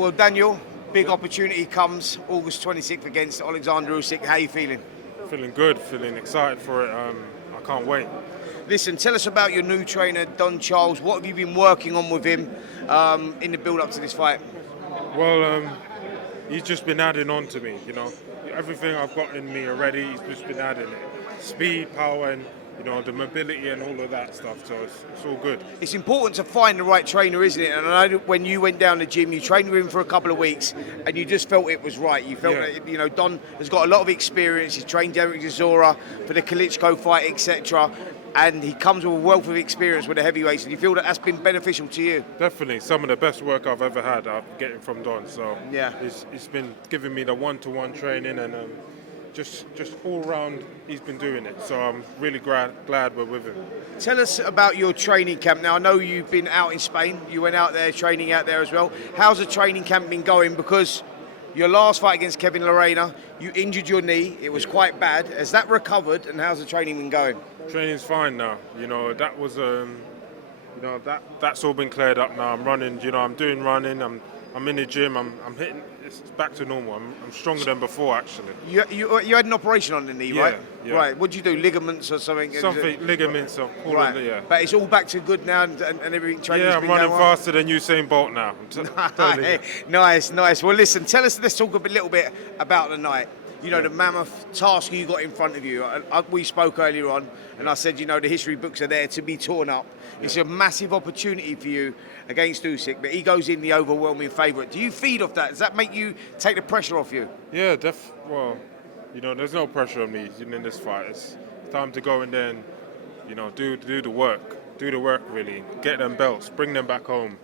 Well, Daniel, big opportunity comes August 26th against Oleksander Usyk. How are you feeling? Feeling good, feeling excited for it. I can't wait. Listen, tell us about your new trainer, Don Charles. What have you been working on with him in the build-up to this fight? Well, he's just been adding on to me, you know. Everything I've got in me already, he's just been adding it. Speed, power, and, you know, the mobility and all of that stuff, so it's all good. It's important to find the right trainer, isn't it? And I know that when you went down the gym, you trained with him for a couple of weeks, and you just felt it was right. You felt that, you know, Don has got a lot of experience. He's trained Derek Chisora for the Klitschko fight, etc. And he comes with a wealth of experience with the heavyweights, and you feel that that's been beneficial to you? Definitely, some of the best work I've ever had I'm getting from Don, so yeah, he's been giving me the one-to-one training, and just all round he's been doing it, so I'm really glad we're with him. Tell us about your training camp. Now, I know you've been out in Spain, you went out there training out there as well. How's the training camp been going? Because your last fight against Kevin Lerena, you injured your knee, it was quite bad. Has that recovered, and how's the training been going? Training's fine now, you know, that was you know, that's all been cleared up now. I'm running, you know, I'm doing running, I'm in the gym, I'm hitting, it's back to normal. I'm stronger than before, actually. You had an operation on the knee, yeah, right? Yeah. Right, what did you do, ligaments or something? Something, ligaments, or all right. of it, yeah. But it's all back to good now, and everything training's I'm been running going well? faster than Usain Bolt now. Nice. Well, listen, let's talk a little bit about the night. You know, the mammoth task you got in front of you. We spoke earlier on, and I said, you know, the history books are there to be torn up. Yeah. It's a massive opportunity for you against Usyk, but he goes in the overwhelming favourite. Do you feed off that? Does that make you take the pressure off you? Yeah, well, you know, there's no pressure on me in this fight. It's time to go in there and, you know, do the work. Do the work, really. Get them belts, bring them back home.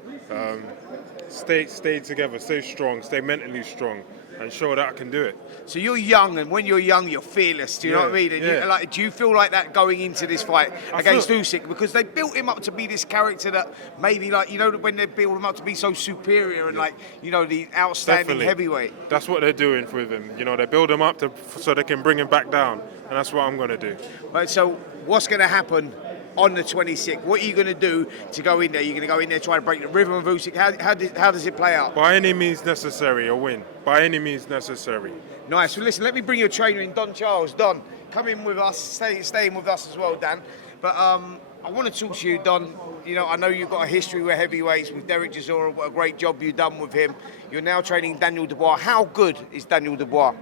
Stay together, stay strong, stay mentally strong, and show that I can do it. So you're young, and when you're young, you're fearless. Do you know what I mean? And do you feel like that going into this fight against Usyk? Because they built him up to be this character that maybe, like, you know, when they build him up to be so superior and, like, you know, the outstanding heavyweight. That's what they're doing with him. You know, they build him up so they can bring him back down, and that's what I'm going to do. Right. So what's going to happen on the 26th? What are you going to do to go in there? You're going to go in there trying to break the rhythm of Usyk. How does it play out? By any means necessary, a win. By any means necessary. Nice. Well, listen, let me bring your trainer in, Don Charles. Don, come in with us. Stay in with us as well, Dan. But I want to talk to you, Don. You know, I know you've got a history with heavyweights, with Derek Chisora. What a great job you've done with him. You're now training Daniel Dubois. How good is Daniel Dubois?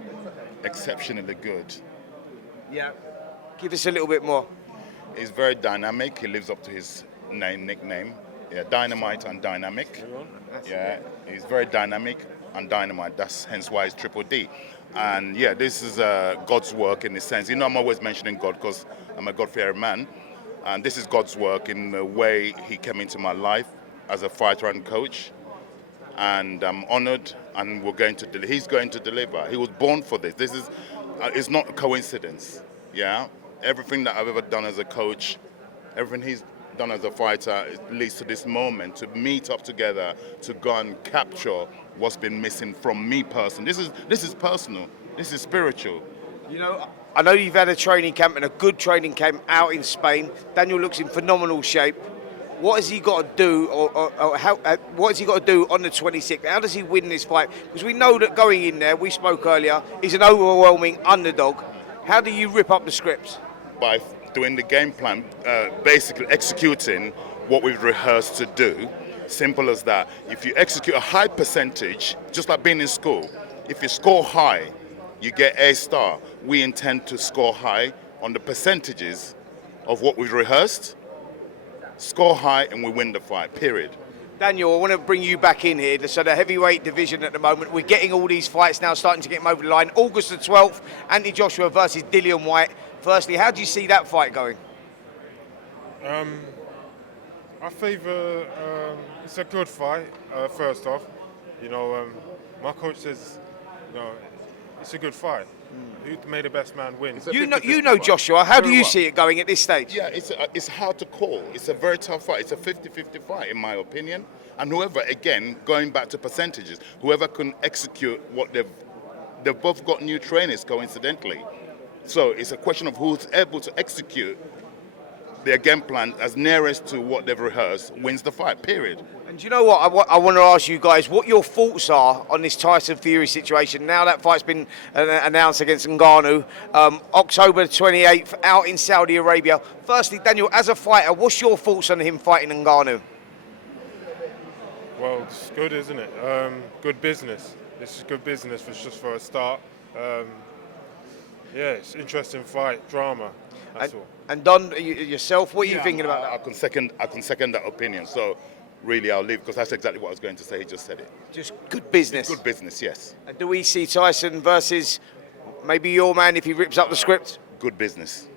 Exceptionally good. Yeah. Give us a little bit more. He's very dynamic. He lives up to his nickname. Yeah, dynamite and dynamic. Yeah, he's very dynamic and dynamite. That's hence why it's Triple D. And yeah, this is God's work in a sense. You know, I'm always mentioning God because I'm a God-fearing man. And this is God's work in the way he came into my life as a fighter and coach. And I'm honored, and he's going to deliver. He was born for this. This is, it's not a coincidence. Yeah. Everything that I've ever done as a coach, everything he's done as a fighter, it leads to this moment, to meet up together, to go and capture what's been missing from me personally. This is personal. This is spiritual. You know, I know you've had a training camp and a good training camp out in Spain. Daniel looks in phenomenal shape. What has he got to do, what has he got to do on the 26th? How does he win this fight? Because we know that going in there, we spoke earlier, he's an overwhelming underdog. How do you rip up the scripts? By doing the game plan, basically executing what we've rehearsed to do. Simple as that. If you execute a high percentage, just like being in school, if you score high, you get A star. We intend to score high on the percentages of what we've rehearsed, score high, and we win the fight, period. Daniel, I want to bring you back in here. So the heavyweight division at the moment, we're getting all these fights now starting to get them over the line. August the 12th, Anthony Joshua versus Dillian Whyte. Firstly, how do you see that fight going? I favour, it's a good fight, first off. You know, my coach says, you know, it's a good fight. Who made the best man win? You know Joshua. How do you see it going at this stage? Yeah, it's hard to call. It's a very tough fight. It's a 50-50 fight, in my opinion. And whoever, again, going back to percentages, whoever can execute what they've both got new trainers, coincidentally. So it's a question of who's able to execute their game plan as nearest to what they've rehearsed wins the fight, period. And do you know what? I want to ask you guys what your thoughts are on this Tyson Fury situation. Now that fight's been announced against Ngannou, October 28th, out in Saudi Arabia. Firstly, Daniel, as a fighter, what's your thoughts on him fighting Ngannou? Well, it's good, isn't it? Good business. This is good business just for a start. Yeah, it's interesting fight, drama. That's all. And Don, yourself, what are you thinking about that? I can second that opinion. So really, I'll leave because that's exactly what I was going to say. He just said it. Just good business. Good business, yes. And do we see Tyson versus maybe your man if he rips up the script? Good business.